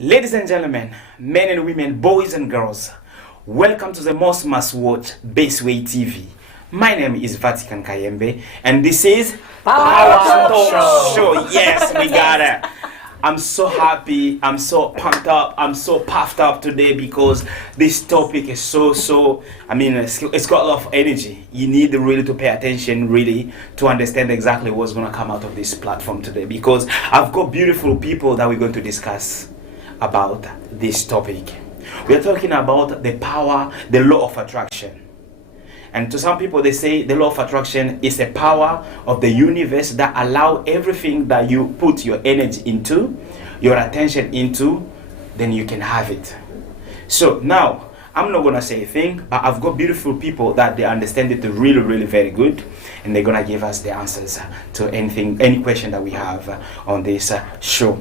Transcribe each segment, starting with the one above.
Ladies and gentlemen, men and women, boys and girls, welcome to the most must-watch Baseway TV. My name is Vatican Kayembe, and this is Power Talk Show. Yes, we got it. I'm so happy, I'm so pumped up, I'm so puffed up today because this topic is it's got a lot of energy. You need really to pay attention really to understand exactly what's going to come out of this platform today, because I've got beautiful people that we're going to discuss about this topic. We're talking about the power, the law of attraction. And to some people, they say the law of attraction is a power of the universe that allow everything that you put your energy into, your attention into, then you can have it. So now, I'm not gonna say a thing, but I've got beautiful people that they understand it really, really very good, and they're gonna give us the answers to any question that we have on this show.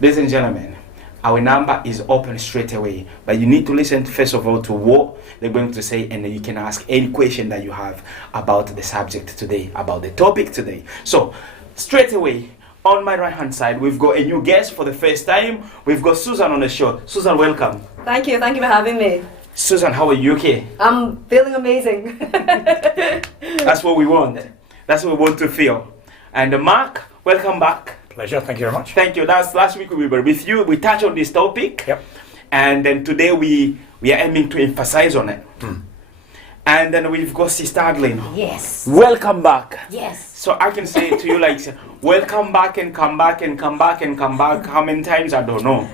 Ladies and gentlemen, our number is open straight away, but you need to listen first of all to what they're going to say, and then you can ask any question that you have about the subject today, about the topic today. So straight away, on my right hand side, we've got a new guest for the first time. We've got Susan on the show. Susan, welcome. Thank you for having me. Susan, how are you? Okay? I'm feeling amazing. That's what we want. That's what we want to feel. And Mark, welcome back. Pleasure, thank you very much. Thank you. That's last week we were with you. We touched on this topic. Yep. And then today we are aiming to emphasize on it. And then we've got Sister Adeline. Yes. Welcome back. Yes. So I can say to you like, welcome back and come back and come back and come back. How many times? I don't know.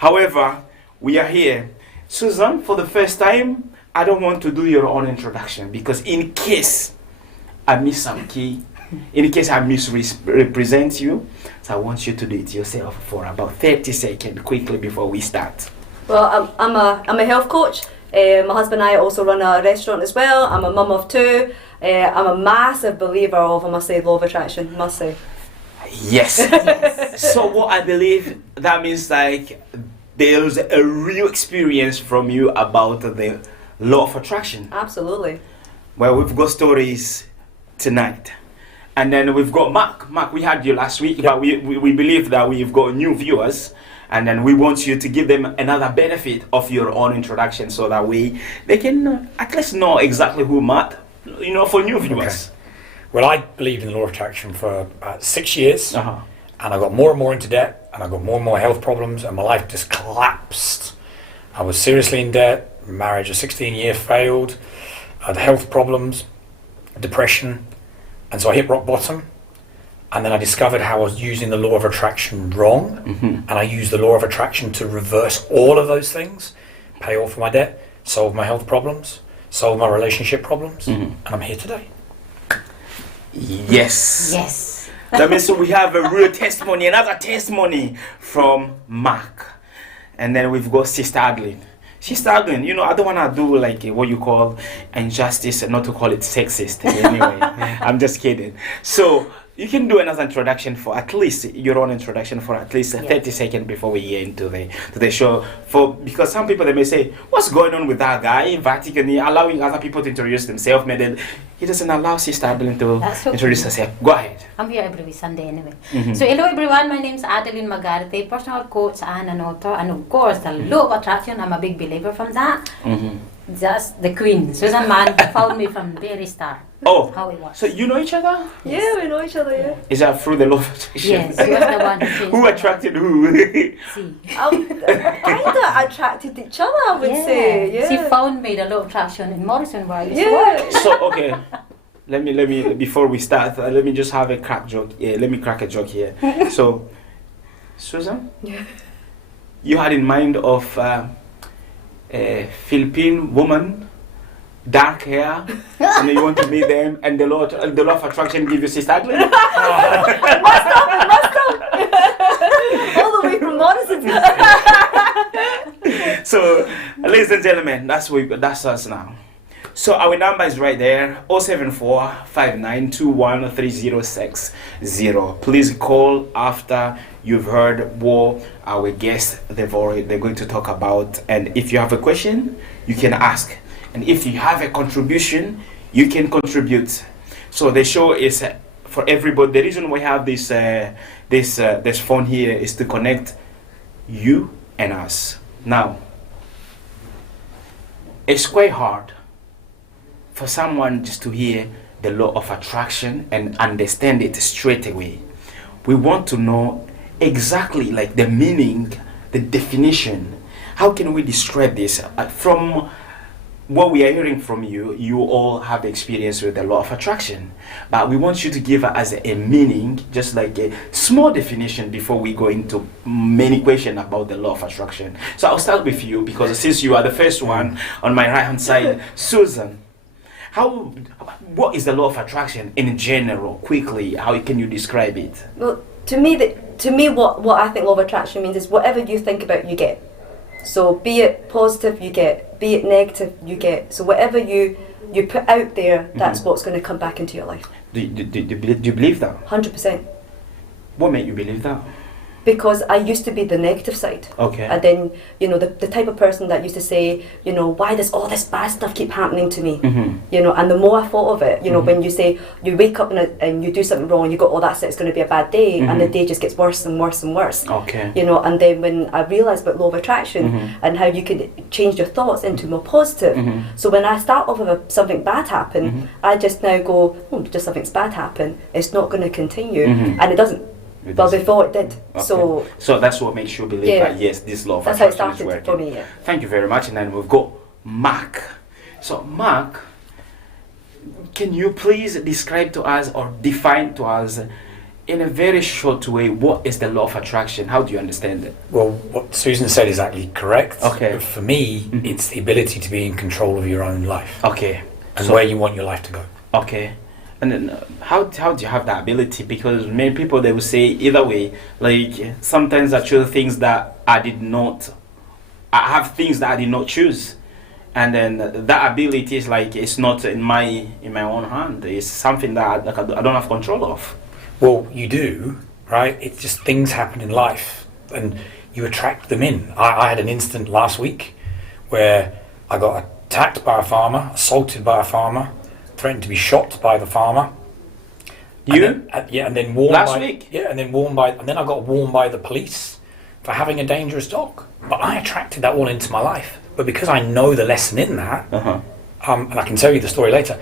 However, we are here. Susan, for the first time, I don't want to do your own introduction because in case I miss some key, in case I misrepresent you, so I want you to do it yourself for about 30 seconds quickly before we start. Well, I'm a health coach. My husband and I also run a restaurant as well. I'm a mum of two. I'm a massive believer of, I must say, law of attraction, must say. Yes. So what I believe, that means like there's a real experience from you about the law of attraction. Absolutely. Well, we've got stories tonight. And then we've got Mark. Mark, we had you last week, but we believe that we've got new viewers. And then we want you to give them another benefit of your own introduction so that way they can at least know exactly who Matt, for new viewers. Okay. Well, I believed in the law of attraction for 6 years, Uh-huh. and I got more and more into debt, and I got more and more health problems, and my life just collapsed. I was seriously in debt, marriage of 16 years failed, I had health problems, depression, and so I hit rock bottom. And then I discovered how I was using the law of attraction wrong. And I used the law of attraction to reverse all of those things, pay off my debt, solve my health problems, solve my relationship problems, and I'm here today. Yes. Yes. That means so we have a real testimony, another testimony from Mark. And then we've got Sister Adeline. Sister Adeline, I don't want to do like what you call injustice, and not to call it sexist anyway. I'm just kidding. So you can do another introduction for at least your own introduction for at least 30 seconds before we get into the show. Because some people, they may say, what's going on with that guy in Vatican? He allowing other people to introduce themselves, but then he doesn't allow Sister Adeline to introduce herself. Go ahead. I'm here every Sunday anyway. So hello everyone, my name is Adeline Magarte, personal coach and an author, and of course the law of attraction, I'm a big believer from that. Just the queen, Susan Mann, found me from very start. Oh, how it was. So you know each other? Yeah, we know each other, yeah. Is that through the law of attraction? Yes, you was the one who Who attracted who? See. Kinda attracted each other, I would say. Yeah. She found me the law of attraction in Morrison where I used to Yeah. work. So okay, let me before we start, let me just have a crack joke. Yeah, let me crack a joke here. So, Susan, you had in mind of a Philippine woman, dark hair, and you want to meet them, and the law of attraction give you Sister Adeline? Must have. All the way from Morrison. So, ladies and gentlemen, that's us now. So our number is right there, 074-5921-3060. Please call after you've heard what our guests they're going to talk about. And if you have a question, you can ask. And if you have a contribution, you can contribute. So the show is for everybody. The reason we have this phone here is to connect you and us. Now, it's quite hard for someone just to hear the law of attraction and understand it straight away. We want to know exactly like the meaning, the definition. How can we describe this? From what we are hearing from you, you all have experience with the law of attraction, but we want you to give us a meaning, just like a small definition before we go into many questions about the law of attraction. So I'll start with you, because since you are the first one on my right hand side, Susan. What is the law of attraction in general? Quickly, how can you describe it? Well, to me, what I think law of attraction means is whatever you think about, you get. So be it positive, you get. Be it negative, you get. So whatever you put out there, that's what's going to come back into your life. Do you believe that? 100%. What made you believe that? Because I used to be the negative side. Okay. And then, the type of person that used to say, why does all this bad stuff keep happening to me? And the more I thought of it, when you say you wake up and you do something wrong and you go, oh, that's it, it's going to be a bad day, and the day just gets worse and worse and worse. Okay. And then when I realised about law of attraction and how you can change your thoughts into more positive. So when I start off with something bad happen, I just now go, just something's bad happen, it's not going to continue. And it doesn't. Well, before it did. Okay. So that's what makes you believe that yes, this law of that's how it attraction is started working. for me. Yeah. Thank you very much. And then we've got Mark. So Mark, can you please describe to us or define to us in a very short way what is the law of attraction? How do you understand it? Well, what Susan said is actually correct. Okay. For me, it's the ability to be in control of your own life. Okay. And where you want your life to go. Okay. And then how do you have that ability? Because many people, they will say either way. Like sometimes I choose things that I have things that I did not choose, and then that ability is like it's not in my own hand. It's something that I don't have control of. Well, you do, right? It's just things happen in life, and you attract them in. I had an incident last week where I got attacked by a farmer, assaulted by a farmer, threatened to be shot by the farmer. And then warned last week. Yeah, and then I got warned by the police for having a dangerous dog. But I attracted that all into my life. But because I know the lesson in that, and I can tell you the story later,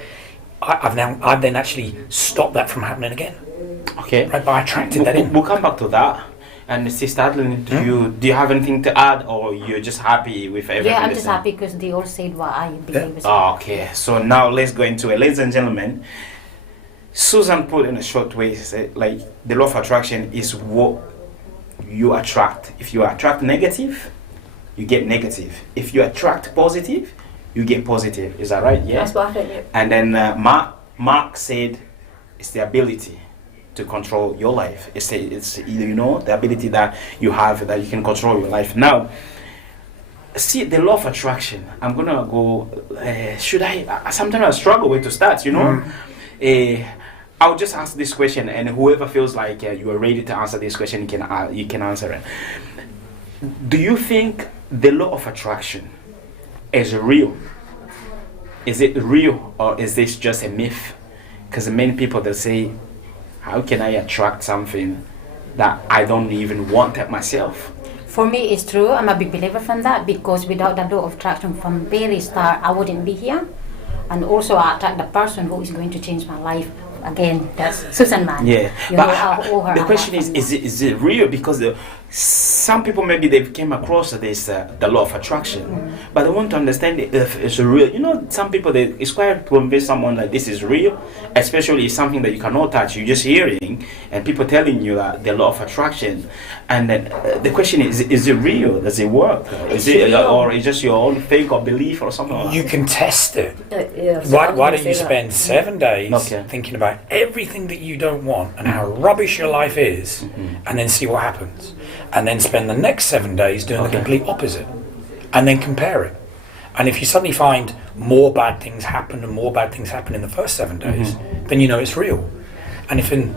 I've then actually stopped that from happening again. Okay. Right, but I attracted that in. We'll come back to that. And Sister Adeline, do you have anything to add, or you're just happy with everything? Yeah, I'm just happy because they all said what I believe. Okay, so now let's go into it. Ladies and gentlemen, Susan put in a short way, like the law of attraction is what you attract. If you attract negative, you get negative. If you attract positive, you get positive. Is that right? Yeah. That's what I think. Yeah. And then Mark said it's the ability to control your life. It's the ability that you have, that you can control your life. Now, see the law of attraction. I'm gonna go. Sometimes I struggle with to start. I'll just ask this question, and whoever feels like you are ready to answer this question, you can answer it. Do you think the law of attraction is real? Is it real, or is this just a myth? Because many people, they say, how can I attract something that I don't even want at myself? For me, it's true. I'm a big believer from that, because without the law of attraction from very start, I wouldn't be here. And also, I attract the person who is going to change my life. Again, that's Susan Man. Yeah, but the question is it real? Because some people, maybe they've came across this the law of attraction, but they want to understand if it's real. Some people, it's quite to convince someone that this is real, especially if something that you cannot touch. You're just hearing, and people telling you that the law of attraction. And then the question is it real? Does it work? Is it or is just your own fake or belief or something like that? You can test it. Yeah, Why don't you spend 7 days thinking about everything that you don't want and how rubbish your life is, and then see what happens, and then spend the next 7 days doing the complete opposite, and then compare it. And if you suddenly find more bad things happen and more bad things happen in the first 7 days, then you know it's real. And if in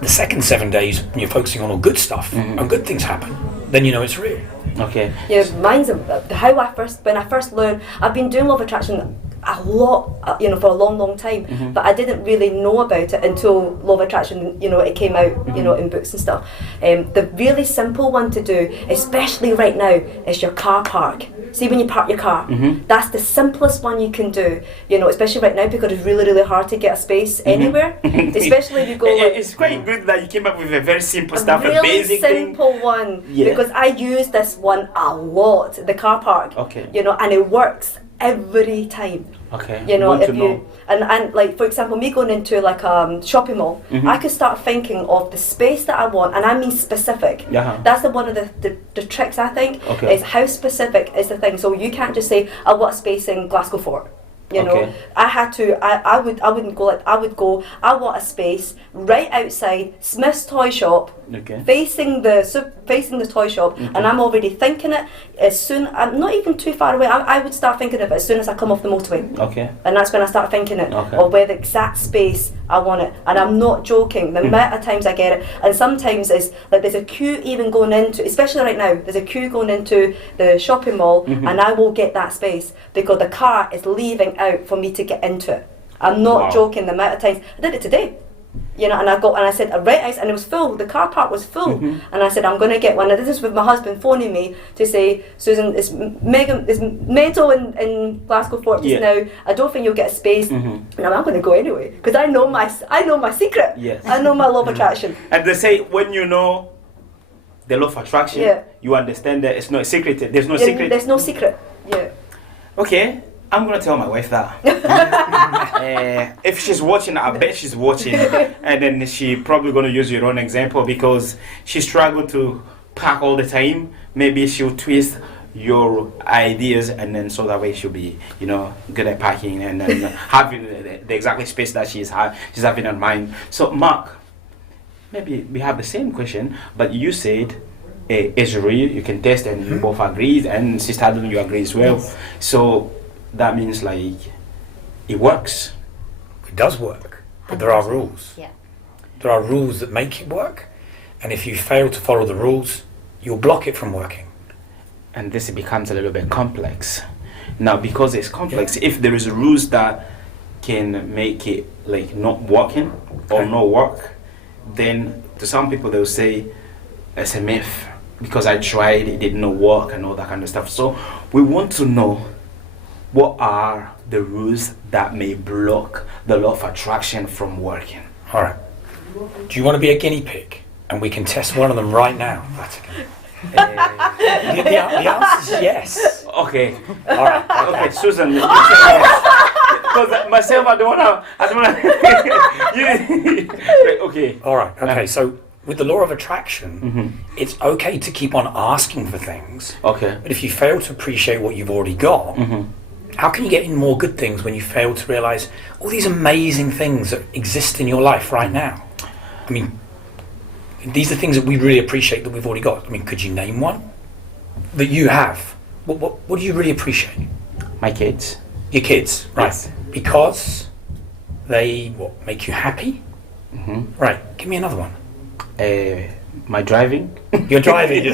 the second 7 days you're focusing on all good stuff and good things happen, then you know it's real. Okay. Yeah, mine's when I first learned. I've been doing law of attraction a lot, for a long, long time. But I didn't really know about it until Law of Attraction, it came out, in books and stuff. The really simple one to do, especially right now, is your car park. See, when you park your car, that's the simplest one you can do, especially right now, because it's really, really hard to get a space anywhere, especially if you go It's quite good that you came up with a very simple stuff, a really basic thing. simple one, Yeah. because I use this one a lot, the car park, Okay. and it works every time. Okay. If to you know. and like, for example, me going into like a shopping mall, I could start thinking of the space that I want, and I mean specific. Yeah. That's one of the tricks, I think, Okay. is how specific is the thing. So you can't just say I want a space in Glasgow Fort. Okay. I had to. I wouldn't go like. I would go. I want a space right outside Smith's toy shop, Okay. facing the toy shop, and I'm already thinking it as soon. I'm not even too far away. I would start thinking of it as soon as I come off the motorway. Okay. And that's when I start thinking it, Okay. or where the exact space I want it. And I'm not joking, the amount of times I get it. And sometimes it's like there's a queue even going into, especially right now, there's a queue going into the shopping mall, and I will get that space because the car is leaving out for me to get into it. I'm not Wow. joking, the amount of times. I did it today. And I said, right out, and it was full, the car park was full. And I said, I'm going to get one. And this is with my husband phoning me to say, Susan, it's mental in Glasgow Fort just Yeah. now. I don't think you'll get a space. And I'm going to go anyway, because I know my secret. Yes. I know my law of attraction. And they say when you know the law of attraction, Yeah. you understand that it's not a secret. There's no Yeah, secret. There's no secret. Yeah. Okay, I'm gonna tell my wife that. If she's watching, I bet she's watching, and then she probably gonna use your own example because she struggled to pack all the time. Maybe she'll twist your ideas, and then so that way she'll be, good at packing and then having the exact space that she's having in mind. So, Mark, maybe we have the same question, but you said it's real. You can test, and you both agreed, and Sister Adeline, you agree as well. Yes. So that means like it works. It does work, but there are rules. Yeah. There are rules that make it work, and if you fail to follow the rules, you'll block it from working. And this becomes a little bit complex. Now, because it's complex, if there is rules that can make it like not working or Okay. not work, then to some people they'll say it's a myth because I tried, it did not work and all that kind of stuff. So we want to know what are the rules that may block the law of attraction from working. All right. Do you want to be a guinea pig? And we can test one of them right now. Vatican. The answer is yes. Okay. All right. Okay, Susan. You say yes. Because myself, I don't wanna. Okay. All right. Okay. So with the law of attraction, it's okay to keep on asking for things. Okay. But if you fail to appreciate what you've already got, how can you get in more good things when you fail to realize all these amazing things that exist in your life right now? I mean, these are things that we really appreciate that we've already got. I mean, could you name one that you have? What do you really appreciate? My kids. Your kids, right? Yes. Because they make you happy, right? Give me another one. My driving. You're driving.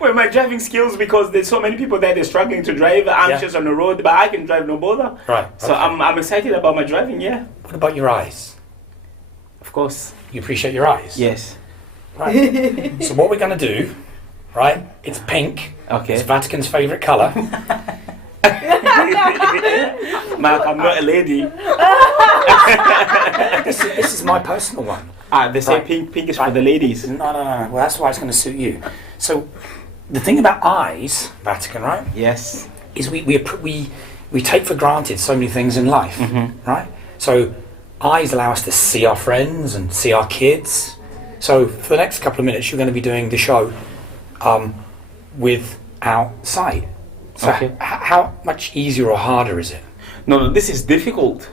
Well, my driving skills, because there's so many people that are struggling to drive, anxious on the road, but I can drive no bother. Right. So okay. I'm excited about my driving. Yeah. What about your eyes? Of course. You appreciate your eyes? Yes. Right. So what we're going to do, right? It's pink. Okay. It's Vatican's favourite colour. Mark, I'm not a lady. This is my personal one. They say Right. pink is for the ladies. No. Well, that's why it's going to suit you. So the thing about eyes, Vatican, right? Yes. Is we take for granted so many things in life, right? So eyes allow us to see our friends and see our kids. So for the next couple of minutes, you're going to be doing the show without sight. So Okay. how much easier or harder is it? No, this is difficult.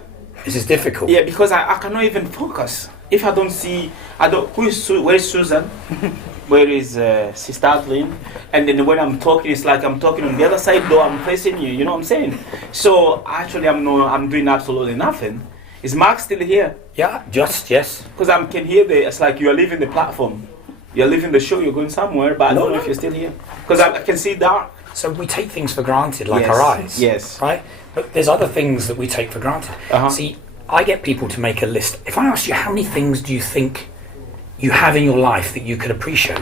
This is difficult. Yeah, because I cannot even focus if I don't see. Where is Susan? Where is Sister Adeline? And then when I'm talking, it's like I'm talking on the other side, though I'm facing you. You know what I'm saying? So actually, I'm doing absolutely nothing. Is Mark still here? Yeah, yes. Because I can hear it's like you're leaving the platform. You're leaving the show. You're going somewhere, but I don't know if you're still here. Because I can see dark. So we take things for granted, like Yes, our eyes. yes. Right? But there's other things that we take for granted. Uh-huh. See, I get people to make a list. If I ask you how many things do you think you have in your life that you could appreciate?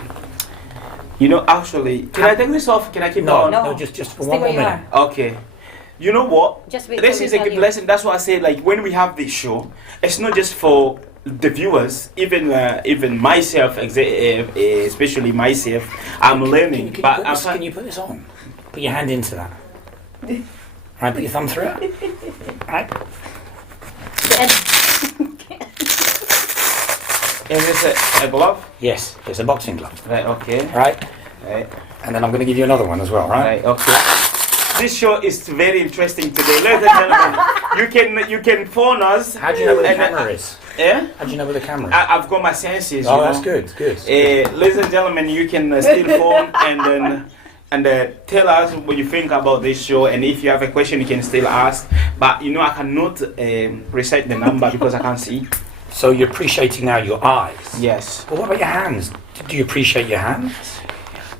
You know, actually, can I take this off? Can I keep No, on? no, just for Stay one more where you minute. Okay. You know what? Just wait This till is we a tell good you. lesson. That's why I say, like, when we have this show, it's not just for the viewers, even myself, especially myself, I'm learning. But Can you put this on? Put your hand into that. Right, put your thumb through it. Right. is this a glove? Yes, it's a boxing glove. Right. Okay. Right? Right. And then I'm going to give you another one as well, right? Right. Okay. This show is very interesting today, ladies and gentlemen. You can phone us. How do you know where the and, camera is? Yeah. How do you know where the camera is? I've got my senses. Oh, you that's know. good, good. Ladies and gentlemen, you can still phone and tell us what you think about this show, and if you have a question, you can still ask. But you know, I cannot recite the number because I can't see. So you're appreciating now your eyes. Yes, But what about your hands? Do you appreciate your hands?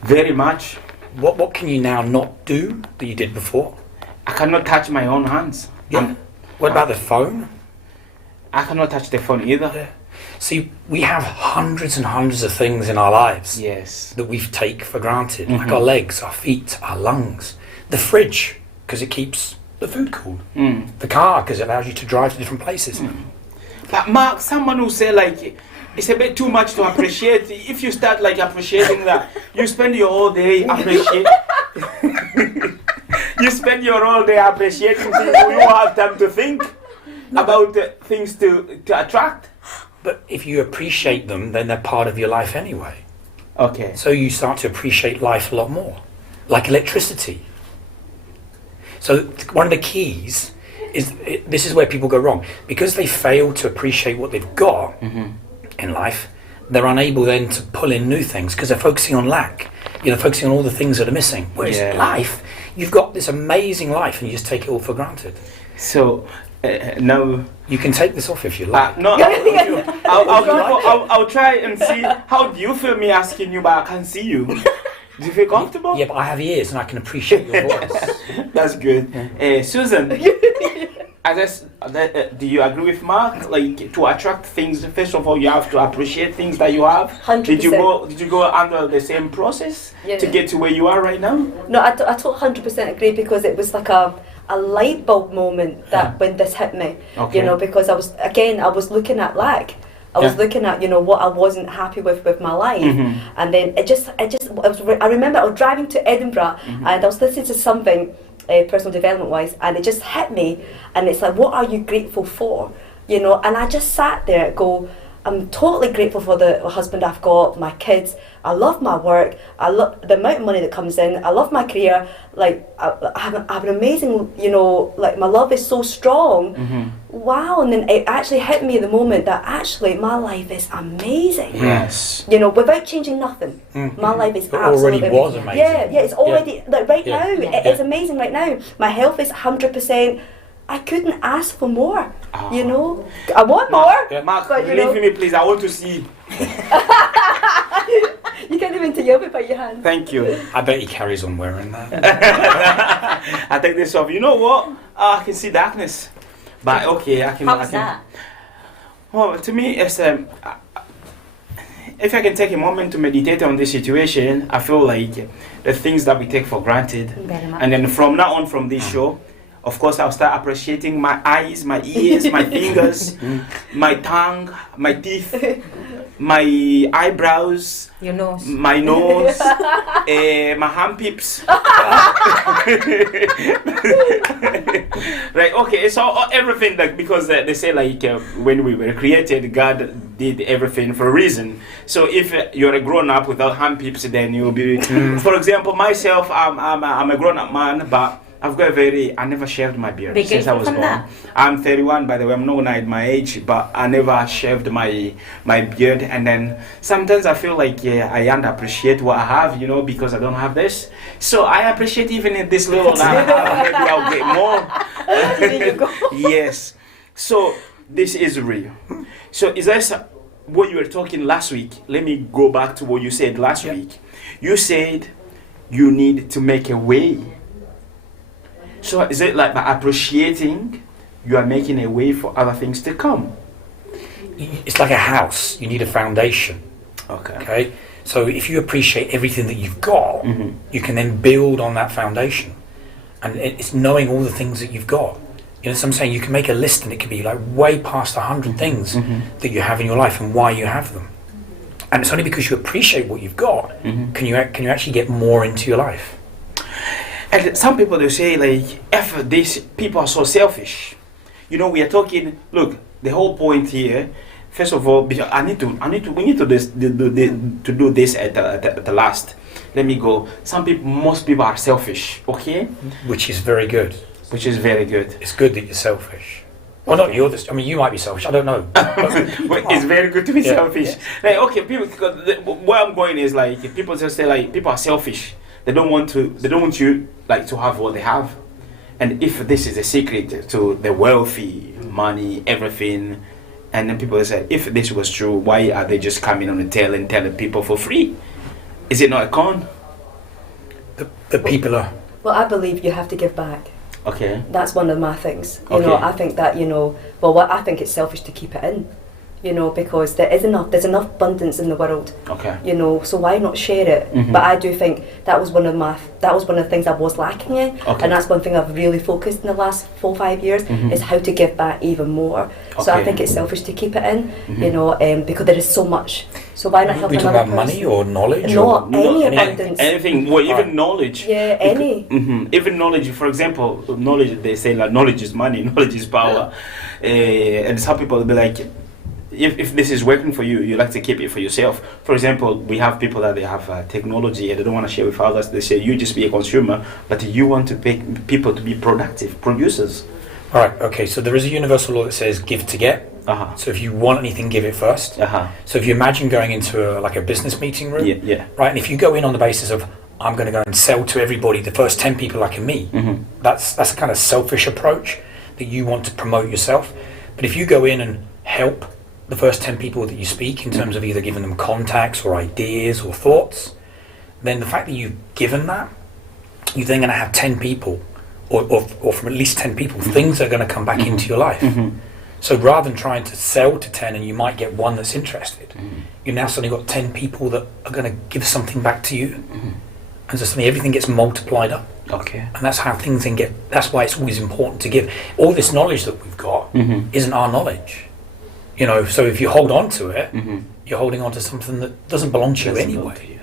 very much. What can you now not do that you did before? I cannot touch my own hands. What about the phone? I cannot touch the phone either. See, we have hundreds and hundreds of things in our lives Yes. that we take for granted, like our legs, our feet, our lungs, the fridge because it keeps the food cool, the car because it allows you to drive to different places. But Mark, someone who say like it's a bit too much to appreciate. If you start like appreciating that, you spend your whole day appreciate. You spend your whole day appreciating things. You don't have time to think about things to attract. But if you appreciate them, then they're part of your life anyway. Okay. So you start to appreciate life a lot more, like electricity. So one of the keys is this is where people go wrong because they fail to appreciate what they've got in life. They're unable then to pull in new things because they're focusing on lack. You know, focusing on all the things that are missing. Whereas life, you've got this amazing life, and you just take it all for granted. So now You can take this off if you like. no. I'll try and see. How do you feel me asking you, but I can't see you? Do you feel comfortable? Yeah, but I have ears and I can appreciate your voice. That's good. Susan, do you agree with Mark? Like to attract things, first of all, you have to appreciate things that you have. 100%. Did you go under the same process to get to where you are right now? No, I 100% agree because it was like a light bulb moment that when this hit me, Okay. you know, because I was looking at lack. I was looking at, you know, what I wasn't happy with my life, and then I remember I was driving to Edinburgh and I was listening to something personal development wise, and it just hit me, and it's like, what are you grateful for, you know? And I just sat there and go, I'm totally grateful for the husband I've got, my kids. I love my work. I love the amount of money that comes in. I love my career. Like I have an amazing, you know, like my love is so strong. Wow! And then it actually hit me the moment that actually my life is amazing. Yes. You know, without changing nothing, my life is It already absolutely was amazing. Yeah, it's already like right Yeah. now. It's amazing right now. My health is 100%. I couldn't ask for more. You know, I want more. Mark, but, you leave know, me, please. I want to see. you can't even take it by your hand. Thank you. I bet he carries on wearing that. I take this off. You know what? I can see darkness. But okay, I can. How's that? Well, to me, it's if I can take a moment to meditate on this situation, I feel like the things that we take for granted, Very much. and then from now on, from this show, of course, I'll start appreciating my eyes, my ears, my fingers, my tongue, my teeth, my eyebrows, Your nose. my nose, my handpips. Right, okay, it's all everything, like, because they say like when we were created, God did everything for a reason. So if you're a grown up without handpips, then you'll be, for example, myself, I'm a grown up man, but I've got I never shaved my beard Be since I grateful was for born. that. I'm 31, by the way. I'm not gonna hide my age, but I never shaved my beard. And then sometimes I feel like I underappreciate what I have, you know, because I don't have this. So I appreciate even in this little that I have. Maybe I'll get more. There you go. Yes. So this is real. So is that what you were talking last week? Let me go back to what you said last week. You said you need to make a way. So is it like by appreciating, you are making a way for other things to come? It's like a house. You need a foundation. Okay. Okay. So if you appreciate everything that you've got, you can then build on that foundation, and it's knowing all the things that you've got. You know, so I'm saying you can make a list, and it can be like way past 100 things that you have in your life and why you have them. And it's only because you appreciate what you've got can you actually get more into your life. And some people, they say like, if these people are so selfish, you know, we are talking. Look, the whole point here. First of all, because we need to do this at the last. Let me go. Most people are selfish. Okay. Which is very good. Which is very good. It's good that you're selfish. Well, not you're this. I mean, you might be selfish. I don't know. It's very good to be selfish. Like, okay, people. Where I'm going is like people just say like people are selfish. They don't want you like to have what they have. And if this is a secret to the wealthy, money, everything, and then people say, if this was true, why are they just coming on the tail and telling people for free? Is it not a con? The people are. Well, I believe you have to give back. Okay. That's one of my things. You know, I think that, I think it's selfish to keep it in. You know, because there's enough abundance in the world. Okay. You know, so why not share it? But I do think that was one of the things I was lacking in, and that's one thing I've really focused in the last 4-5 years is how to give back even more. So I think it's selfish to keep it in, you know, because there is so much. So why not help another person? We talk about money or knowledge? Not any abundance. Anything. Well, even knowledge. Yeah, any. Even knowledge. For example, knowledge. They say like knowledge is money, knowledge is power, and some people will be like, if this is working for you, you like to keep it for yourself. For example, we have people that they have technology and they don't want to share with others. They say you just be a consumer, but you want to make people to be productive producers. All right. Okay. So there is a universal law that says give to get. So if you want anything, give it first. So if you imagine going into a business meeting room, right, and if you go in on the basis of I'm going to go and sell to everybody, the first 10 people I can meet, that's a kind of selfish approach that you want to promote yourself. But if you go in and help the first 10 people that you speak in terms of either giving them contacts or ideas or thoughts, then the fact that you've given that, you're then going to have 10 people or from at least 10 people, things are going to come back into your life. So rather than trying to sell to 10 and you might get one that's interested, you now suddenly got 10 people that are going to give something back to you. And so suddenly everything gets multiplied up. Okay. And that's how things then that's why it's always important to give. All this knowledge that we've got isn't our knowledge. You know, so if you hold on to it, you're holding on to something that doesn't belong to you anyway.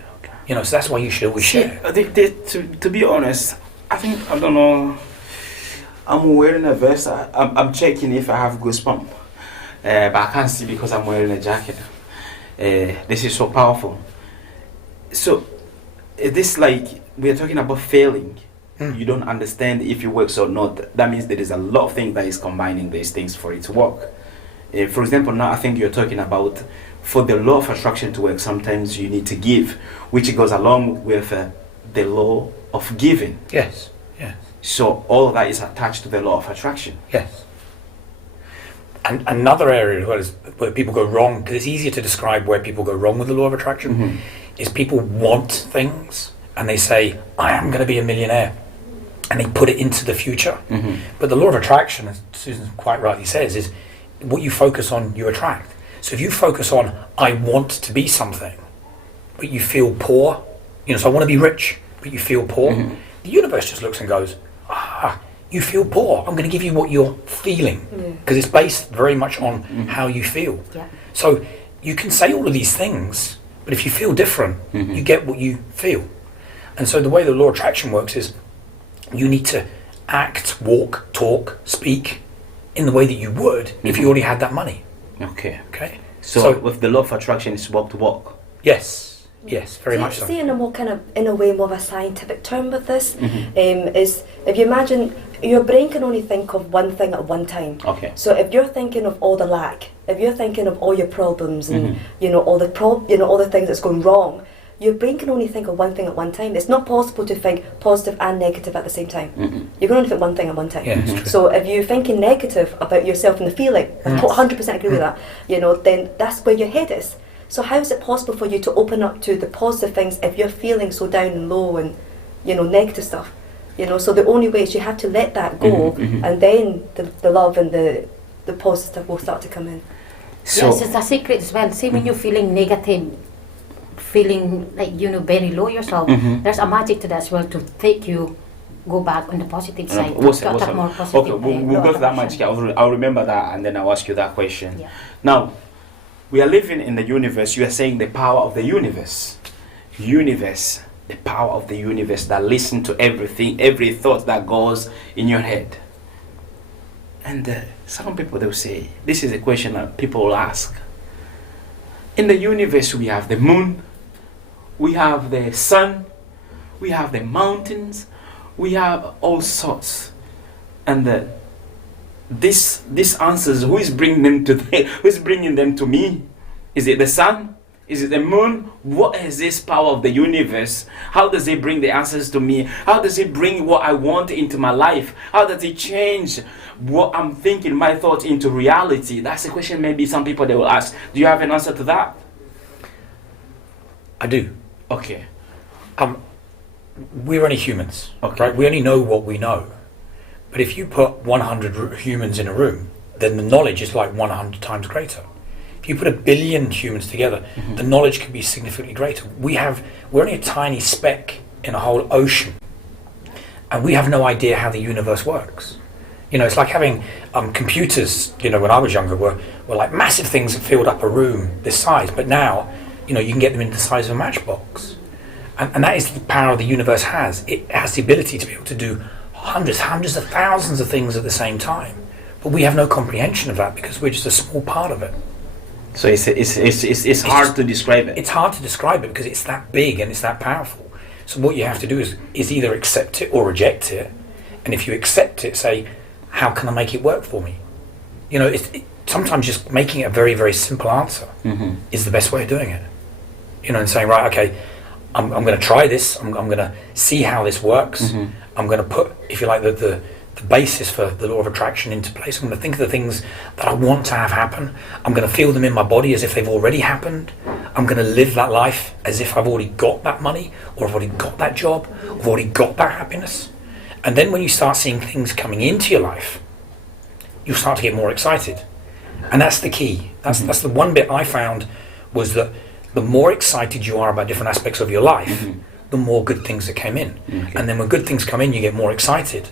You know, so that's why you should always share. I think to be honest, I don't know. I'm wearing a vest. I'm checking if I have goosebumps, but I can't see because I'm wearing a jacket. This is so powerful. So, this like we are talking about failing. You don't understand if it works or not. That means there is a lot of things that is combining these things for it to work. For example, now I think you're talking about for the law of attraction to work, sometimes you need to give, which goes along with the law of giving. Yes, yes. So all of that is attached to the law of attraction. Yes. And another area as well is where people go wrong, because it's easier to describe where people go wrong with the law of attraction, is people want things and they say, I am going to be a millionaire. And they put it into the future. But the law of attraction, as Susan quite rightly says, is what you focus on, you attract. So if you focus on, I want to be something, but you feel poor, so I want to be rich, but you feel poor, the universe just looks and goes, you feel poor, I'm going to give you what you're feeling, because it's based very much on how you feel. So you can say all of these things, but if you feel different, you get what you feel. And so the way the law of attraction works is you need to act, walk, talk, speak in the way that you would if you already had that money. Okay. So with the law of attraction, it's walk to walk. Yes, very much so. See, in a way more of a scientific term with this, is if you imagine your brain can only think of one thing at one time. Okay. So if you're thinking of all the lack, if you're thinking of all your problems and all the things that's going wrong, your brain can only think of one thing at one time. It's not possible to think positive and negative at the same time. You can only think one thing at one time. So if you're thinking negative about yourself and the feeling, I 100% agree with that, then that's where your head is. So how is it possible for you to open up to the positive things if you're feeling so down and low and negative stuff. So the only way is you have to let that go, Mhm, mhm. and then the love and the positive will start to come in. So Yes, it's a secret as well. See, when you're feeling negative, feeling like very low yourself, Mhm. there's a magic to that as well to take you go back on the positive side. what's to it? attract more positive. Okay, we'll go to that attraction. magic. I'll remember that, and then I'll ask you that question. Yeah. Now, we are living in the universe. You are saying the power of the universe. Universe, the power of the universe that listen to everything, every thought that goes in your head. And some people, they'll say, this is a question that people will ask. In the universe, we have the moon, we have the sun, we have the mountains, we have all sorts. And these answers, who is bringing them to who is bringing them to me? Is it the sun? Is it the moon? What is this power of the universe? How does it bring the answers to me? How does it bring what I want into my life? How does it change what I'm thinking, my thoughts into reality? That's a question maybe some people they will ask. Do you have an answer to that? I do. Okay. We're only humans, Okay. right? We only know what we know. But if you put 100 humans in a room, then the knowledge is like 100 times greater. If you put 1 billion humans together, the knowledge can be significantly greater. We're only a tiny speck in a whole ocean, and we have no idea how the universe works. It's like having computers. When I was younger, were like massive things that filled up a room this size. But now, you can get them in the size of a matchbox, and that is the power the universe has. It has the ability to be able to do hundreds of thousands of things at the same time. But we have no comprehension of that because we're just a small part of it. So it's hard to describe it. It's hard to describe it because it's that big and it's that powerful. So what you have to do is either accept it or reject it. And if you accept it, say, how can I make it work for me? Sometimes just making it a very, very simple answer is the best way of doing it. And saying, right, okay, I'm going to try this. I'm going to see how this works. I'm going to put, if you like, the basis for the law of attraction into place. I'm going to think of the things that I want to have happen. I'm going to feel them in my body as if they've already happened. I'm going to live that life as if I've already got that money, or I've already got that job, or I've already got that happiness. And then when you start seeing things coming into your life, you'll start to get more excited. And that's the key. That's the one bit I found, was that the more excited you are about different aspects of your life, the more good things that came in. Okay. And then when good things come in, you get more excited.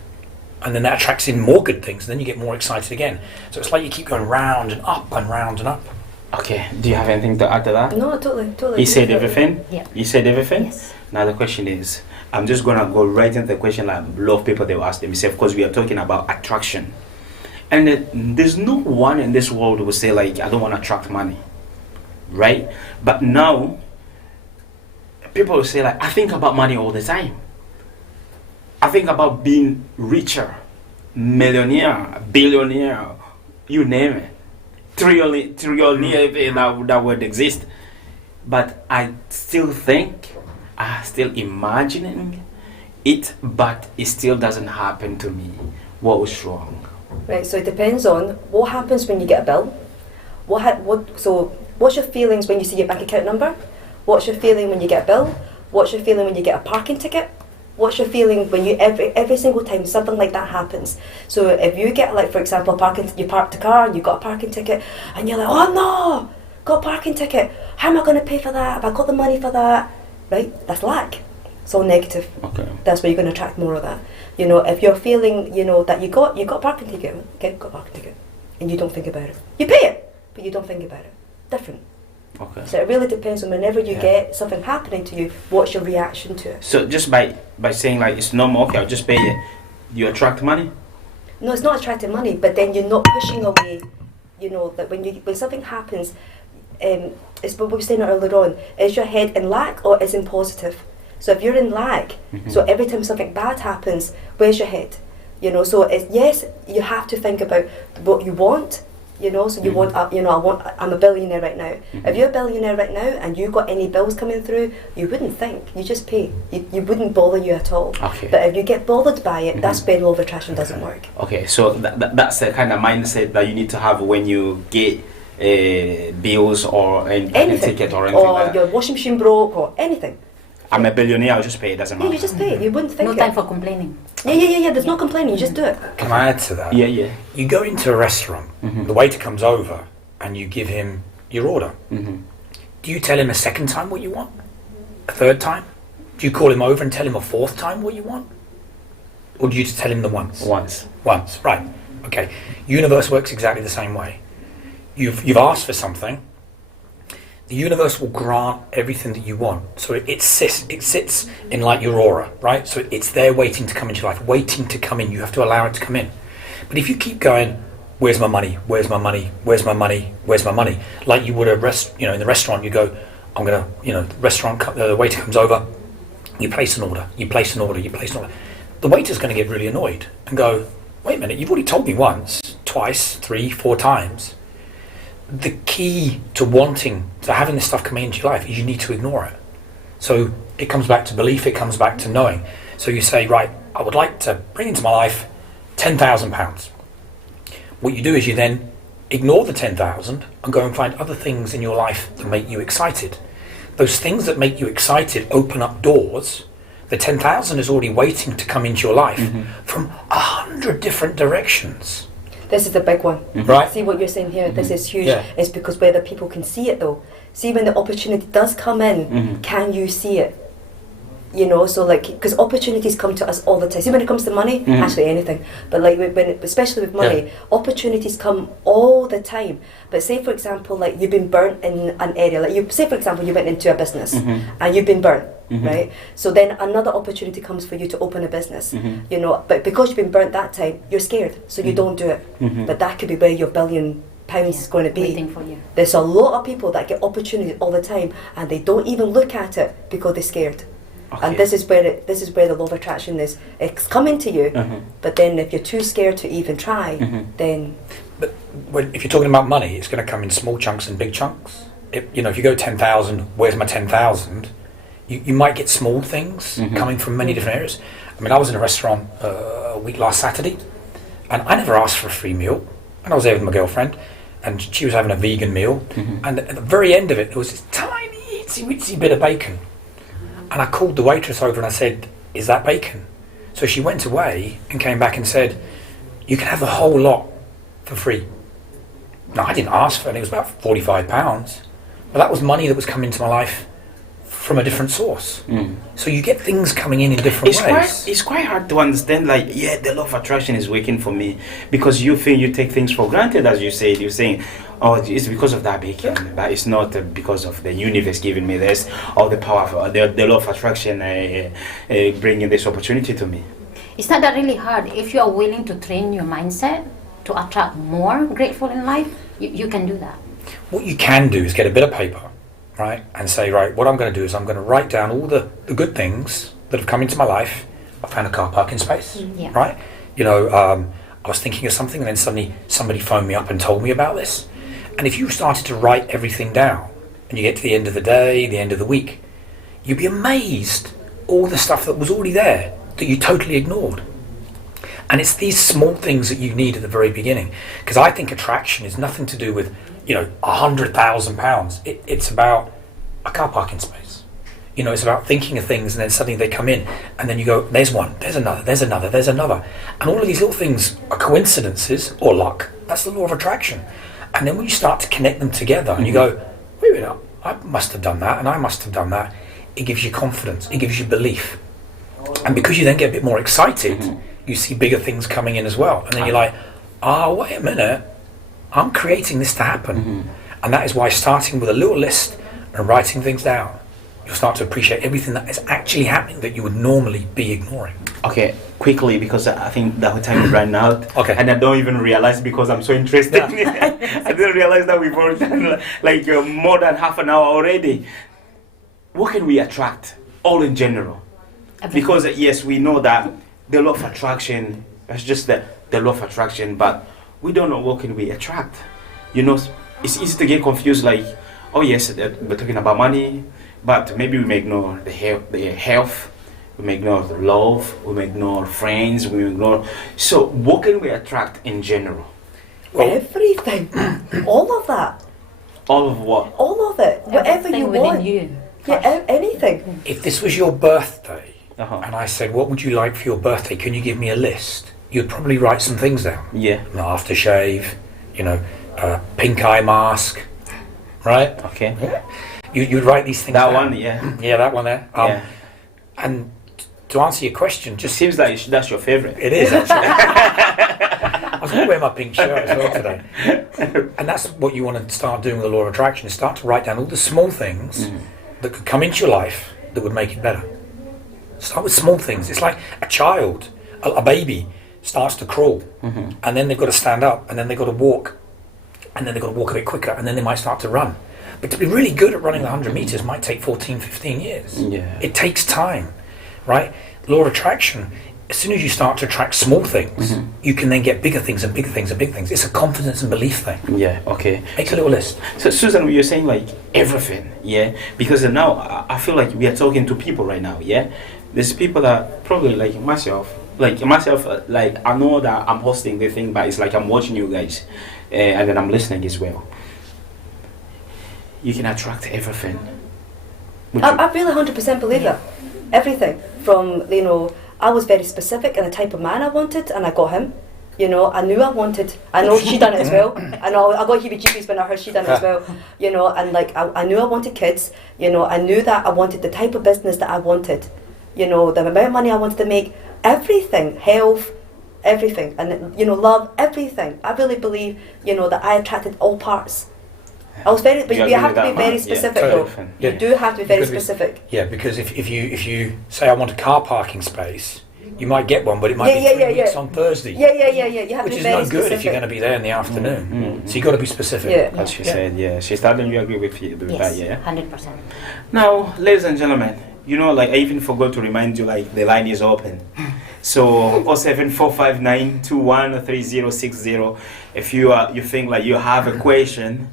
And then that attracts in more good things, and then you get more excited again. So it's like you keep going round and up and round and up. Okay. Do you have anything to add to that? No, totally. You said everything? Yeah. You said everything? Yes. Now the question is, I'm just gonna go right into the question like a lot of people they will ask themselves, because we are talking about attraction. And there's no one in this world who will say like, I don't want to attract money. Right? But now people will say like, I think about money all the time. I think about being richer, millionaire, billionaire, you name it. Trillionaire, that would exist. But I still think, I still imagining it, but it still doesn't happen to me. What was wrong? Right, so it depends on what happens when you get a bill. What's your feelings when you see your bank account number? What's your feeling when you get a bill? What's your feeling when you get a parking ticket? What's your feeling when you every single time something like that happens? So if you get, like, for example, you parked a car and you got a parking ticket and you're like, oh no, got a parking ticket, how am I going to pay for that? Have I got the money for that? Right, that's lack. It's all negative. Okay. That's where you're going to attract more of that. If you're feeling, that you got a parking ticket, okay, got a parking ticket, and you don't think about it. You pay it, but you don't think about it. Different. Okay. So it really depends on whenever you get something happening to you, what's your reaction to it? So just by saying like it's normal, okay, I'll just pay it, you attract money? No, it's not attracting money, but then you're not pushing away. That when something happens, it's what we were saying earlier on. Is your head in lack or is in positive? So if you're in lack, so every time something bad happens, where's your head? So yes, you have to think about what you want. So you want, I'm a billionaire right now. If you're a billionaire right now and you got any bills coming through, you wouldn't think, you just pay. You wouldn't bother you at all. Okay. But if you get bothered by it, that's where law of attraction doesn't work. Okay, so that's the kind of mindset that you need to have when you get bills or any Anything. ticket or anything Or like that. your washing machine broke or anything. I'm a billionaire, I'll just pay, it doesn't Yeah, matter. you just pay it. You wouldn't think No it. time for complaining. Yeah. There's no complaining. You just do it. Can I add to that? Yeah. You go into a restaurant, the waiter comes over, and you give him your order. Do you tell him a second time what you want? A third time? Do you call him over and tell him a fourth time what you want? Or do you just tell him the once? Once, right. Okay. Universe works exactly the same way. You've asked for something. The universe will grant everything that you want. So it sits in like your aura, right? So it's there waiting to come into your life, waiting to come in. You have to allow it to come in. But if you keep going, where's my money? Where's my money? Where's my money? Where's my money? Like you would in the restaurant, you go, I'm gonna, the waiter comes over, you place an order, you place an order, you place an order. The waiter's going to get really annoyed and go, wait a minute, you've already told me once, twice, 3, 4 times. The key to having this stuff coming into your life is you need to ignore it. So it comes back to belief, it comes back to knowing. So you say, right, I would like to bring into my life £10,000. What you do is you then ignore the 10,000 and go and find other things in your life that make you excited. Those things that make you excited open up doors. The 10,000 is already waiting to come into your life from 100 different directions. This is the big one. Right. See what you're saying here? This is huge. Yeah. It's because whether people can see it though. See when the opportunity does come in, can you see it? So because opportunities come to us all the time. See when it comes to money, actually anything, but especially with money, opportunities come all the time. But say for example, like you've been burnt in an area, say for example you went into a business and you've been burnt, right? So then another opportunity comes for you to open a business, but because you've been burnt that time, you're scared, so you don't do it. But that could be where your £1 billion is going to be. Waiting for you. There's a lot of people that get opportunities all the time and they don't even look at it because they're scared. Okay. And this is where the law of attraction is. It's coming to you, but then if you're too scared to even try, then. But if you're talking about money, it's going to come in small chunks and big chunks. If you go 10,000, where's my 10,000? You might get small things coming from many different areas. I mean, I was in a restaurant a week last Saturday, and I never asked for a free meal. And I was there with my girlfriend, and she was having a vegan meal, and at the very end of it, there was this tiny, itsy bit of bacon. And I called the waitress over and I said, is that bacon? So she went away and came back and said, you can have the whole lot for free. Now, I didn't ask for it, it was about £45. But that was money that was coming into my life from a different source. So you get things coming in different ways. It's quite hard to understand, the law of attraction is working for me, because you think you take things for granted, as you said. You're saying, oh, it's because of that bacon, but it's not because of the universe giving me this, or the power of the law of attraction bringing this opportunity to me. It's not that really hard. If you are willing to train your mindset to attract more grateful in life, you can do that. What you can do is get a bit of paper, right, and say, right, what I'm going to do is I'm going to write down all the good things that have come into my life. I found a car parking space, right? I was thinking of something and then suddenly somebody phoned me up and told me about this. And if you started to write everything down and you get to the end of the day, the end of the week, you'd be amazed all the stuff that was already there that you totally ignored. And it's these small things that you need at the very beginning. Because I think attraction is nothing to do with, £100,000. It's about a car parking space. It's about thinking of things and then suddenly they come in and then you go, there's one, there's another, there's another, there's another. And all of these little things are coincidences or luck. That's the law of attraction. And then when you start to connect them together and you go, wait a minute, I must have done that and I must have done that, it gives you confidence, it gives you belief. And because you then get a bit more excited, you see bigger things coming in as well. And then you're like, wait a minute, I'm creating this to happen. And that is why starting with a little list and writing things down, you'll start to appreciate everything that is actually happening that you would normally be ignoring. Okay, quickly, because I think the whole time is running out. Okay. And I don't even realize because I'm so interested. I didn't realize that we've already done more than half an hour already. What can we attract, all in general? Because yes, we know that the law of attraction, that's just the law of attraction, but we don't know what can we attract. It's easy to get confused, oh yes, we're talking about money, but maybe we may ignore the health, we may ignore the love, we may ignore friends, we may ignore. So what can we attract in general? Well, everything. All of that. All of what? All of it. Whatever Everything you within want. you. Yeah, anything. If this was your birthday, Uh-huh. and I said, what would you like for your birthday? Can you give me a list? You'd probably write some things down. Yeah. An aftershave, pink eye mask, right? Okay. You'd write these things That down. one, yeah. Yeah, that one there. Yeah. And to answer your question, It just seems like that's your favorite. it is actually. I was going to wear my pink shirt as well today. And that's what you want to start doing with the law of attraction, is start to write down all the small things that could come into your life that would make it better. Start with small things. It's like a child, a baby starts to crawl, and then they've got to stand up, and then they've got to walk, and then they've got to walk a bit quicker, and then they might start to run. But to be really good at running 100 meters might take 14, 15 years. Yeah. It takes time, right? Law of attraction, as soon as you start to attract small things, you can then get bigger things and bigger things and bigger things. It's a confidence and belief thing. Yeah, okay. Make a little list. So Susan, you're saying like everything, yeah? Because now I feel like we are talking to people right now, yeah? There's people that probably like myself, like I know that I'm hosting the thing, but it's like I'm watching you guys, and then I'm listening as well. You can attract everything. I really 100% believe that. Everything from, I was very specific in the type of man I wanted, and I got him. I knew I wanted. I know she done it as well. I know I got heebie-jeebies when I heard she done it as well. And like I knew I wanted kids. I knew that I wanted the type of business that I wanted. The amount of money I wanted to make. Everything, health, everything, and love, everything. I really believe that I attracted all parts. I was very, but you have to be very specific though. Yeah. You do have to be very Because specific. Yeah, because if you say I want a car parking space, you might get one, but it might be 3 weeks on Thursday. Yeah. You have Which to be is very no good specific. if you're going to be there in the afternoon. So you got to be specific. Yeah. As she said, yeah. She started, you agree with you with that, Yes, yeah? 100%. Now, ladies and gentlemen, like I even forgot to remind you, like the line is open. So 07459213060. If you think like you have a question,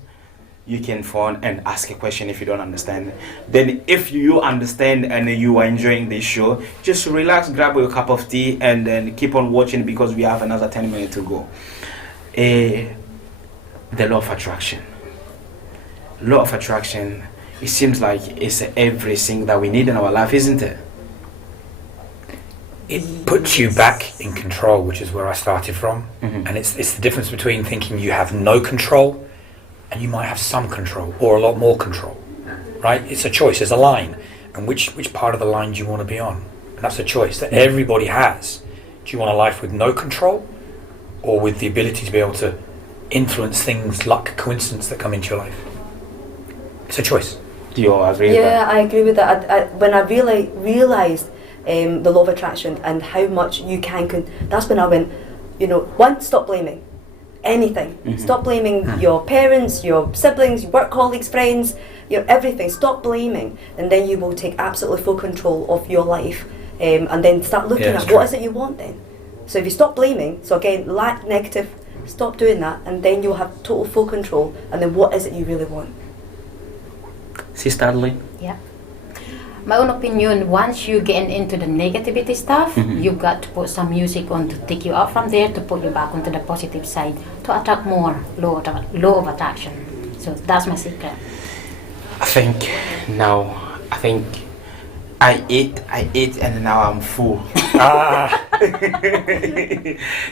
you can phone and ask a question if you don't understand. Then if you understand and you are enjoying this show, just relax, grab your cup of tea, and then keep on watching because we have another 10 minutes to go. The law of attraction. Law of attraction, it seems like it's everything that we need in our life, isn't it? It puts you back in control, which is where I started from. And it's the difference between thinking you have no control and you might have some control or a lot more control, right? It's a choice. There's a line, and which part of the line do you want to be on? And that's a choice that everybody has. Do you want a life with no control, or with the ability to be able to influence things, luck, coincidence that come into your life? It's a choice. Do you all agree with Yeah, that? I agree with that. When I realised the law of attraction and how much you can, that's when I went, one, stop blaming. Anything. Stop blaming your parents, your siblings, your work colleagues, friends, everything. Stop blaming, and then you will take absolutely full control of your life, and then start looking at what is it you want then. So if you stop blaming, so again, lack, negative, stop doing that, and then you'll have total full control, and then what is it you really want? Sister Adeline? Yeah. My own opinion, once you get into the negativity stuff, you've got to put some music on to take you out from there, to put you back onto the positive side, to attract more law of attraction. So that's my secret. I think I ate, and now I'm full.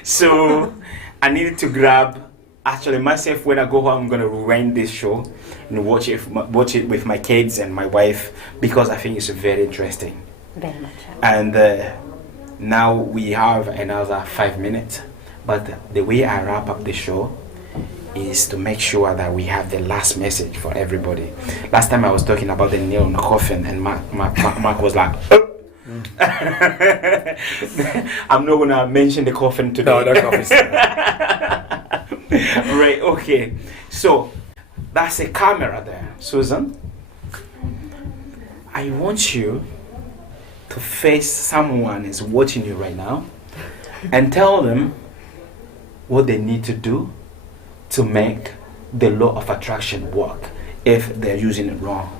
So I needed to grab. Actually, myself, when I go home, I'm gonna rewind this show and watch it with my kids and my wife, because I think it's very interesting. Very much. And now we have another 5 minutes, but the way I wrap up the show is to make sure that we have the last message for everybody. Last time I was talking about the nail on the coffin, and Mark was like, oh. I'm not gonna mention the coffin today. No coffee. Right, okay. So that's a camera there. Susan, I want you to face someone who's watching you right now and tell them what they need to do to make the law of attraction work if they're using it wrong.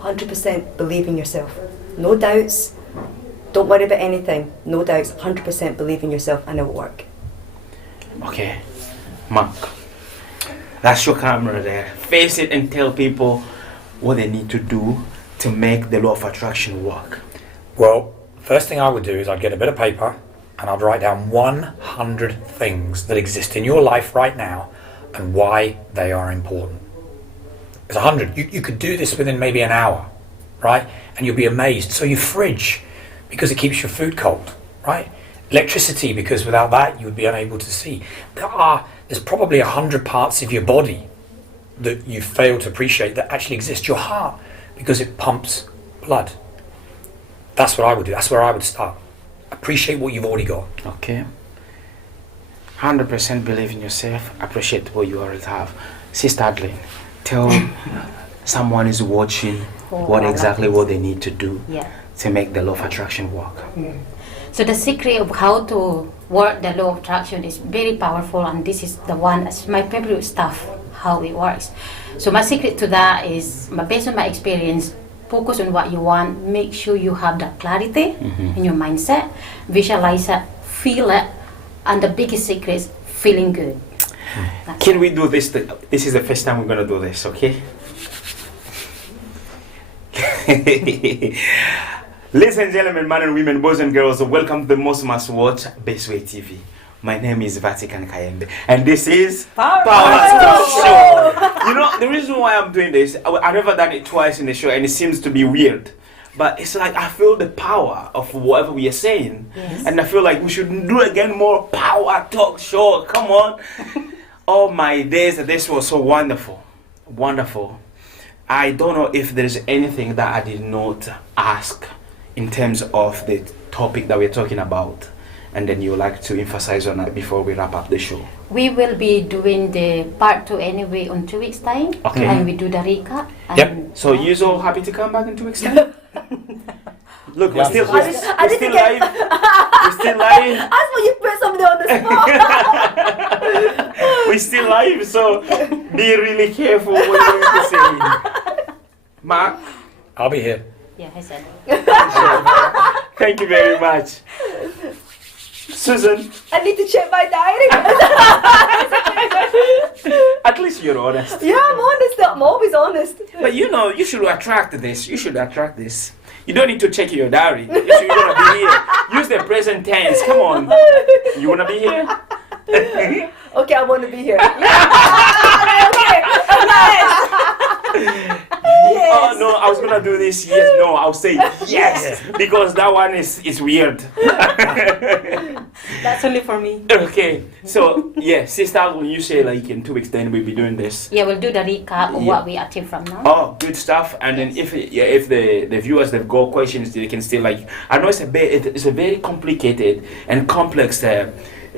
100% believe in yourself. No doubts. Don't worry about anything. No doubts. 100% believe in yourself, and it will work. Okay, Mark, that's your camera there. Face it and tell people what they need to do to make the law of attraction work? Well, first thing I would do is I'd get a bit of paper and I'd write down 100 things that exist in your life right now and why they are important. It's 100. You could do this within maybe an hour, right? And you'll be amazed. So your fridge, because it keeps your food cold, right? Electricity, because without that you would be unable to see. There's probably 100 parts of your body that you fail to appreciate that actually exist. Your heart, because it pumps blood. That's what I would do. That's where I would start. Appreciate what you've already got. Okay. 100% believe in yourself. Appreciate what you already have. Sister Adeline, tell someone is watching what they need to do Yeah. to make the law of attraction work. So the secret of how to work the law of attraction is very powerful, and this is the one, it's my favorite stuff, how it works. So my secret to that is, based on my experience, focus on what you want, make sure you have that clarity in your mindset, visualize it, feel it, and the biggest secret is feeling good. That's Can we do this? This is the first time we're going to do this, okay? Ladies and gentlemen, men and women, boys and girls, welcome to the most must watch Bestway TV. My name is Vatican Kayembe, and this is Power Talk Show. You know, the reason why I'm doing this, I've never done it twice in the show, and it seems to be weird. But it's like I feel the power of whatever we are saying. Yes. And I feel like we should do again more Power Talk Show. Come on. Oh my days, this was so wonderful. Wonderful. I don't know if there's anything that I did not ask in terms of the topic that we're talking about. And then you would like to emphasize on that before we wrap up the show. We will be doing the part 2 anyway on 2 weeks time. Okay. And we do the recap. Yep. And So you all happy to come back in 2 weeks time? Look, we're still I didn't get- live. We're still live. That's when you put somebody on the spot. We're still live, so be really careful what you're going to say. Mark, I'll be here. yeah, I said. thank you very much. Susan, I need to check my diary. at least you're honest. Yeah, I'm honest. I'm always honest. But you know, you should attract this. You should attract this. You don't need to check your diary. You're going to be here. Use the present tense. Come on. You want to be here? Okay, I want to be here. Yeah. Okay. Yes. Yes. Oh no, I was gonna do this. Yes, no, I'll say yes because that one is weird. That's only for me. Okay, so yeah, sister, when you say like in 2 weeks then we'll be doing this. Yeah, we'll do the recap of Yeah. what we achieved from now. Oh, good stuff. And then if the viewers they've got questions, they can still like. I know it's a very complicated and complex.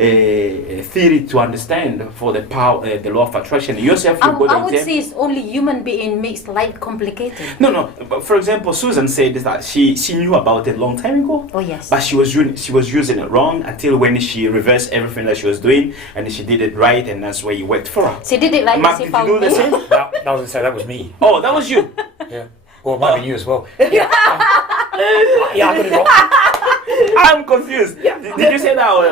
Theory to understand for the power, the law of attraction. Yourself, you go I would say it's only human being makes life complicated. No. But for example, Susan said that she knew about it a long time ago. Oh yes. But she was using it wrong until when she reversed everything that she was doing and she did it right, and that's where you worked for her. She did it like Mark, she did you found do the me. same? That was me. Oh, that was you. Yeah. Well, it might have been you as well. Yeah, I got it wrong. I'm confused. Did you say that? Or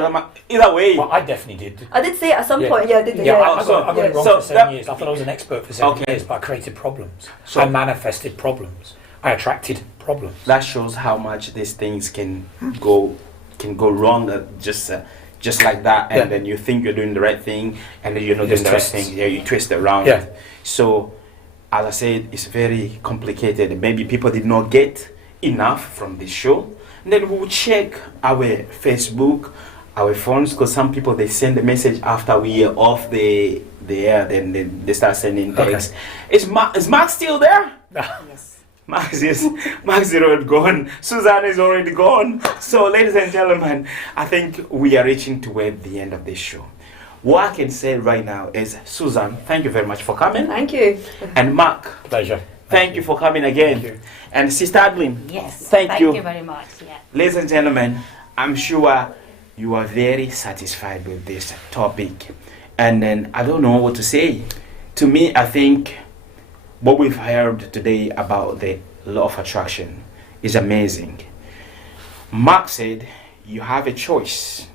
either way. Well, I definitely did. I did say it at some Yeah. point. Yeah, I did. Yeah, I so- got it wrong so for 7 that- years. I thought I was an expert for 7 Okay. years, but I created problems. So- I manifested problems. I attracted problems. That shows how much these things can go wrong just like that, and Yeah. then you think you're doing the right thing, and then you're not It doing just the right twists. thing. Yeah, you twist it around. Yeah. So, as I said, it's very complicated. Maybe people did not get enough from this show. And then we'll check our Facebook, our phones, because some people they send a message after we are off the air, then they start sending texts. Is Mark still there? Yes. Max is already gone. Susan is already gone. So, ladies and gentlemen, I think we are reaching toward the end of this show. What I can say right now is, Susan, thank you very much for coming. Thank you. And Mark, Pleasure. thank you for coming again. Thank you. And Sister Adeline, Yes. Thank you. you very much. Yeah. ladies and gentlemen, I'm sure you are very satisfied with this topic. And then I don't know what to say. To me, I think what we've heard today about the law of attraction is amazing. Mark said you have a choice,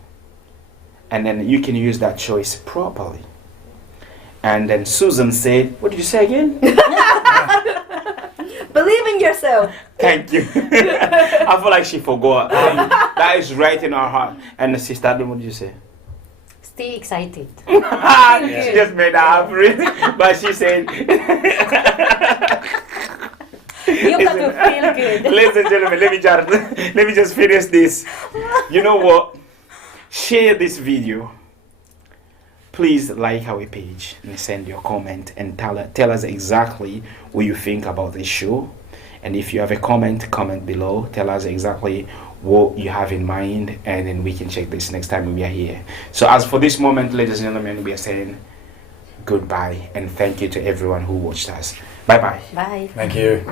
and then you can use that choice properly. And then Susan said, what did you say again? Believe in Explain yourself. Thank you. I feel like she forgot. That is right in her heart. And Sister Adam, what did you say? Stay excited. She just made that up, really. But she said, You got to feel good. ladies and gentlemen, let me just finish this. You know what? Share this video. Please like our page and send your comment and tell us exactly what you think about this show. And if you have a comment below. Tell us exactly what you have in mind, and then we can check this next time we are here. So as for this moment, ladies and gentlemen, we are saying goodbye and thank you to everyone who watched us. Bye bye. Bye. Thank you.